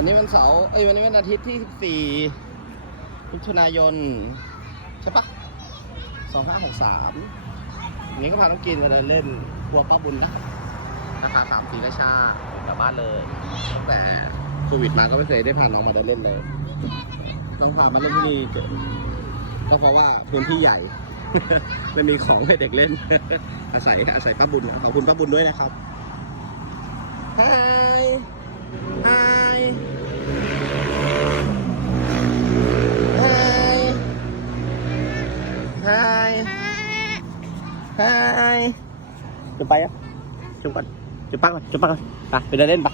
วันนี้วันเสาร์ เอ้ยวันนี้วันอาทิตย์ที่ 14มิถุนายน ใช่ปะ2563วันนี้ก็พาน้องกินมาเดินเล่นครัวป้าบุญนะราคาสามสี่ราชากลับบ้านเลยตั้งแต่โควิดมาก็ไม่เคยได้พาน้องมาเดินเล่นเลยต้องพามาเล่นที่นี่ก็เพราะว่าพื้นที่ใหญ่ไม่มีของให้เด็กเล่น อาศัยอาศัยป้าบุญขอบคุณป้าบุญด้วยนะครับ Hi จะไปอะจุ๊บก่อนจุ๊บปักก่อนจุ๊บปักก่อนไปไปเดินเล่นปะ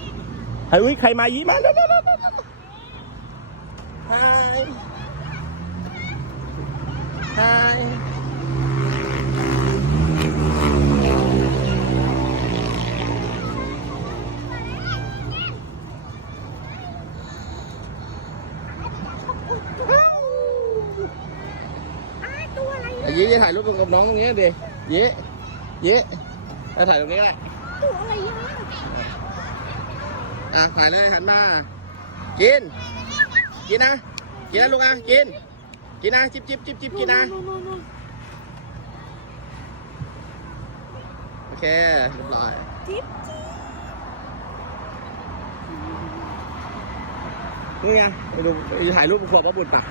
เฮ้ยอุ๊ยใครมายิ้มมาเร็วเร็วเร็วเร็วเร็ว Hi Hi ตัวอะไรอะยิ้จะถ่ายรูปกับน้องตรงนี้ดิยิ้ยิ้เอาถ่ายตรงนี้ก็ได้ตัวอะไรอะอะถ่ายเลยหันมากิน กินนะ กินนะลูกอะกิน กินนะจิบจิบจิบจิบกินนะนู่นนู่นนู่นโอเคเรียบร้อยจิ๊บจิ๊บนี่ไงไปดูไปถ่ายรูปครัวป้าบุญปะ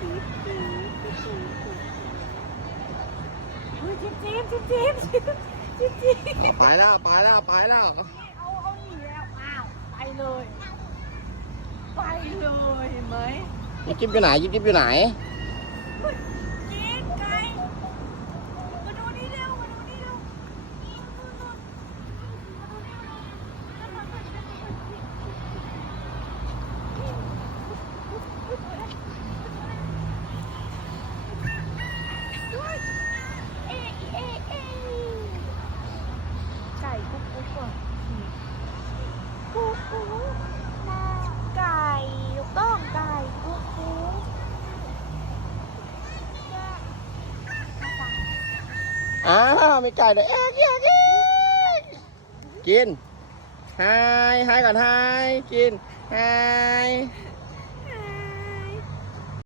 จิ๊บจิ๊บจิ๊บเฮ้ย จิ๊บจิ๊บจิ๊บจิ๊บจิ๊บจิ๊บอ๋อไปแล้วไปแล้วไปแล้วเอาเอาหนีแล้วอ้าวไปเลย ไปเลยเห็นไหม ยิบจิบอยู่ไหนยิบจิบอยู่ไหน จิ๊บไกลมาดูนี่เร็วมาดูนี่เร็วเอ๊ะเอ๊ะเอ๊ะไก่กุ๊กกุ๊กก่อนกุ๊กกุ๊กนาไก่ถูกต้องไก่กุ๊กกุ๊ก อ้าวมีไก่ด้วยเอ๊ะกินกินกินไฮไฮก่อนไฮกินไฮ